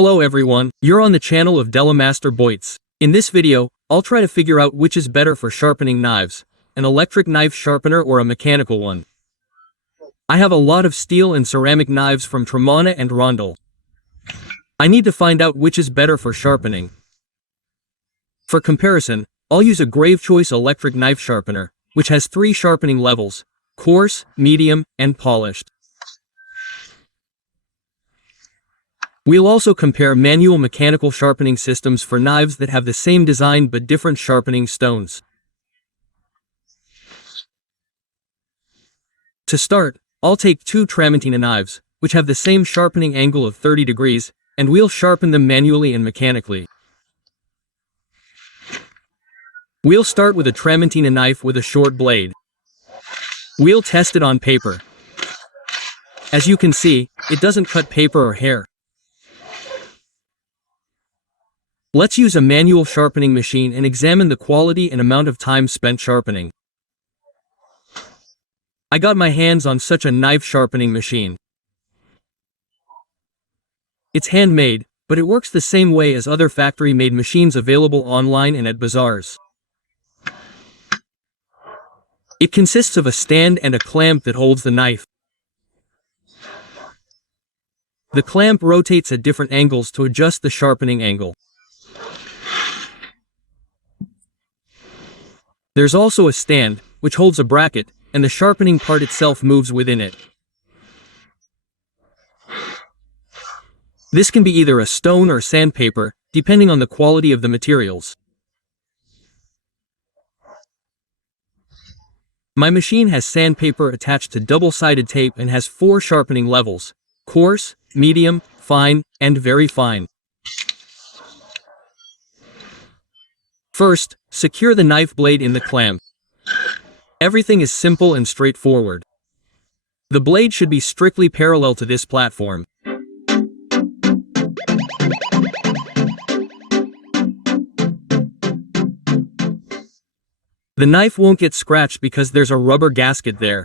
Hello everyone, you're on the channel of Delamaster Boyts. In this video, I'll try to figure out which is better for sharpening knives, an electric knife sharpener or a mechanical one. I have a lot of steel and ceramic knives from Tramontina and Rondel. I need to find out which is better for sharpening. For comparison, I'll use a Grave Choice electric knife sharpener, which has 3 sharpening levels: coarse, medium, and polished. We'll also compare manual mechanical sharpening systems for knives that have the same design but different sharpening stones. To start, I'll take 2 Tramontina knives, which have the same sharpening angle of 30 degrees, and we'll sharpen them manually and mechanically. We'll start with a Tramontina knife with a short blade. We'll test it on paper. As you can see, it doesn't cut paper or hair. Let's use a manual sharpening machine and examine the quality and amount of time spent sharpening. I got my hands on such a knife sharpening machine. It's handmade, but it works the same way as other factory-made machines available online and at bazaars. It consists of a stand and a clamp that holds the knife. The clamp rotates at different angles to adjust the sharpening angle. There's also a stand, which holds a bracket, and the sharpening part itself moves within it. This can be either a stone or sandpaper, depending on the quality of the materials. My machine has sandpaper attached to double-sided tape and has 4 sharpening levels: coarse, medium, fine, and very fine. First, secure the knife blade in the clamp. Everything is simple and straightforward. The blade should be strictly parallel to this platform. The knife won't get scratched because there's a rubber gasket there.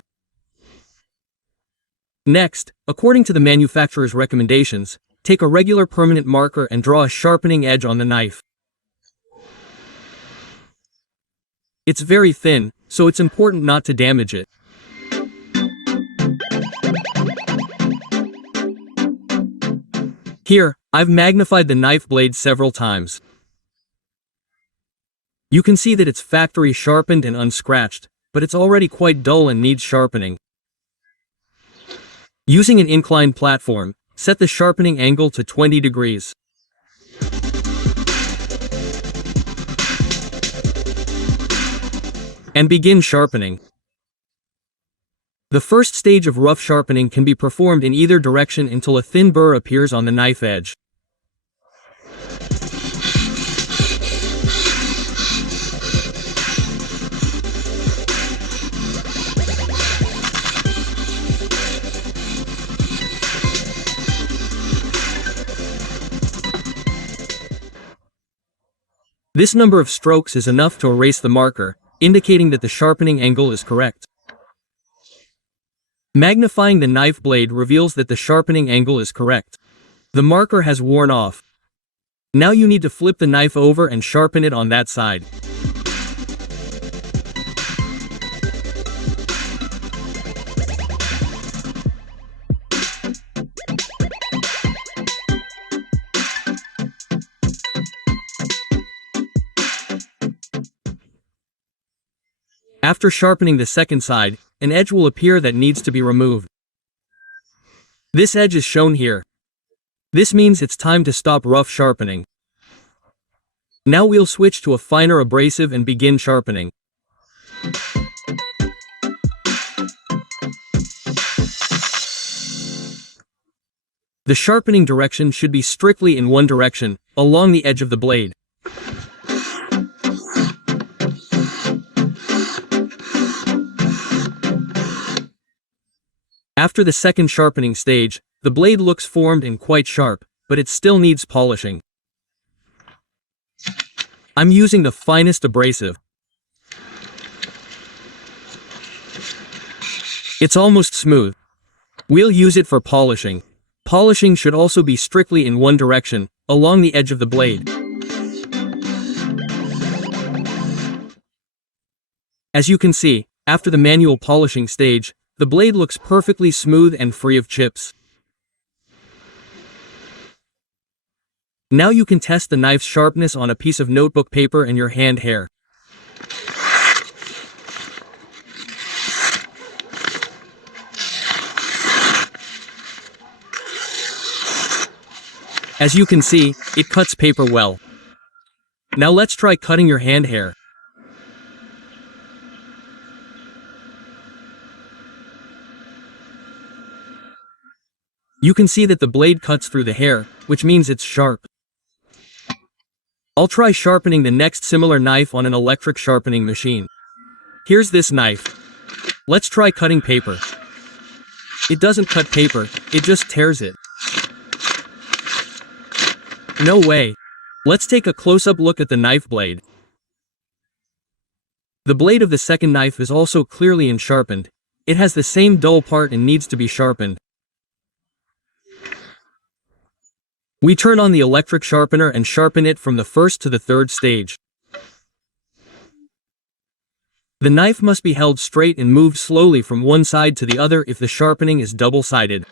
Next, according to the manufacturer's recommendations, take a regular permanent marker and draw a sharpening edge on the knife. It's very thin, so it's important not to damage it. Here, I've magnified the knife blade several times. You can see that it's factory sharpened and unscratched, but it's already quite dull and needs sharpening. Using an inclined platform, set the sharpening angle to 20 degrees. And begin sharpening. The first stage of rough sharpening can be performed in either direction until a thin burr appears on the knife edge. This number of strokes is enough to erase the marker, indicating that the sharpening angle is correct. Magnifying the knife blade reveals that the sharpening angle is correct. The marker has worn off. Now you need to flip the knife over and sharpen it on that side. After sharpening the second side, an edge will appear that needs to be removed. This edge is shown here. This means it's time to stop rough sharpening. Now we'll switch to a finer abrasive and begin sharpening. The sharpening direction should be strictly in one direction, along the edge of the blade. After the second sharpening stage, the blade looks formed and quite sharp, but it still needs polishing. I'm using the finest abrasive. It's almost smooth. We'll use it for polishing. Polishing should also be strictly in one direction, along the edge of the blade. As you can see, after the manual polishing stage, the blade looks perfectly smooth and free of chips. Now you can test the knife's sharpness on a piece of notebook paper and your hand hair. As you can see, it cuts paper well. Now let's try cutting your hand hair. You can see that the blade cuts through the hair, which means it's sharp. I'll try sharpening the next similar knife on an electric sharpening machine. Here's this knife. Let's try cutting paper. It doesn't cut paper, it just tears it. No way. Let's take a close-up look at the knife blade. The blade of the second knife is also clearly unsharpened. It has the same dull part and needs to be sharpened. We turn on the electric sharpener and sharpen it from the first to the third stage. The knife must be held straight and moved slowly from one side to the other if the sharpening is double-sided.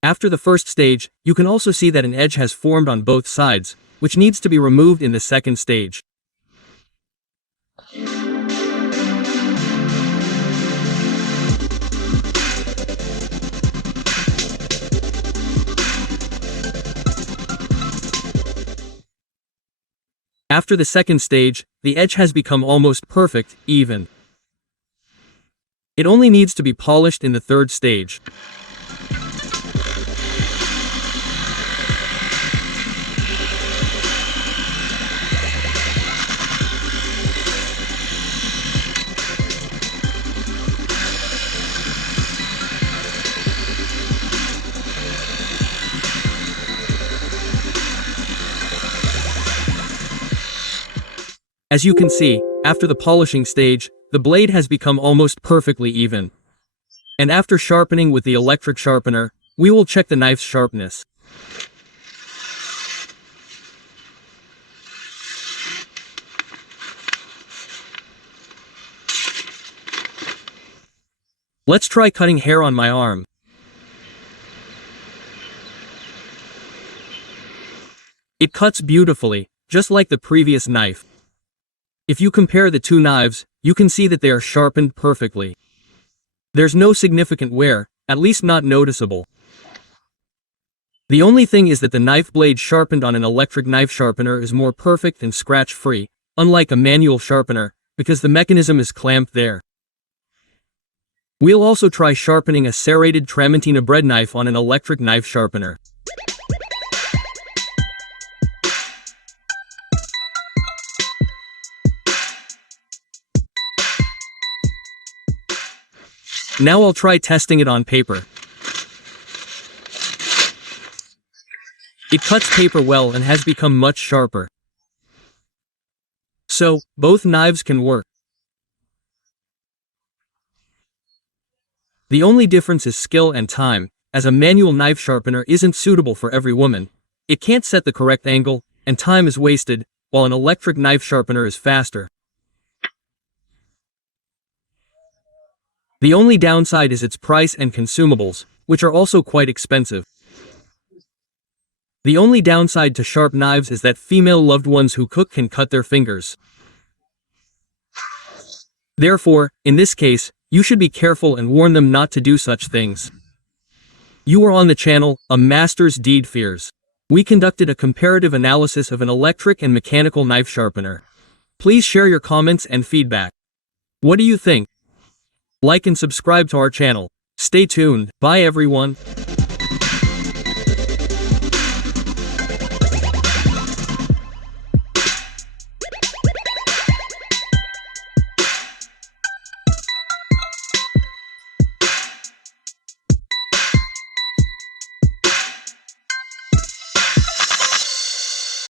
After the first stage, you can also see that an edge has formed on both sides, which needs to be removed in the second stage. After the second stage, the edge has become almost perfect, even. It only needs to be polished in the third stage. As you can see, after the polishing stage, the blade has become almost perfectly even. And after sharpening with the electric sharpener, we will check the knife's sharpness. Let's try cutting hair on my arm. It cuts beautifully, just like the previous knife. If you compare the two knives, you can see that they are sharpened perfectly. There's no significant wear, at least not noticeable. The only thing is that the knife blade sharpened on an electric knife sharpener is more perfect and scratch-free, unlike a manual sharpener, because the mechanism is clamped there. We'll also try sharpening a serrated Tramontina bread knife on an electric knife sharpener. Now I'll try testing it on paper. It cuts paper well and has become much sharper. So, both knives can work. The only difference is skill and time, as a manual knife sharpener isn't suitable for every woman. It can't set the correct angle, and time is wasted, while an electric knife sharpener is faster. The only downside is its price and consumables, which are also quite expensive. The only downside to sharp knives is that female loved ones who cook can cut their fingers. Therefore, in this case, you should be careful and warn them not to do such things. You are on the channel, A Master's Deed Fears. We conducted a comparative analysis of an electric and mechanical knife sharpener. Please share your comments and feedback. What do you think? Like and subscribe to our channel. Stay tuned. Bye everyone.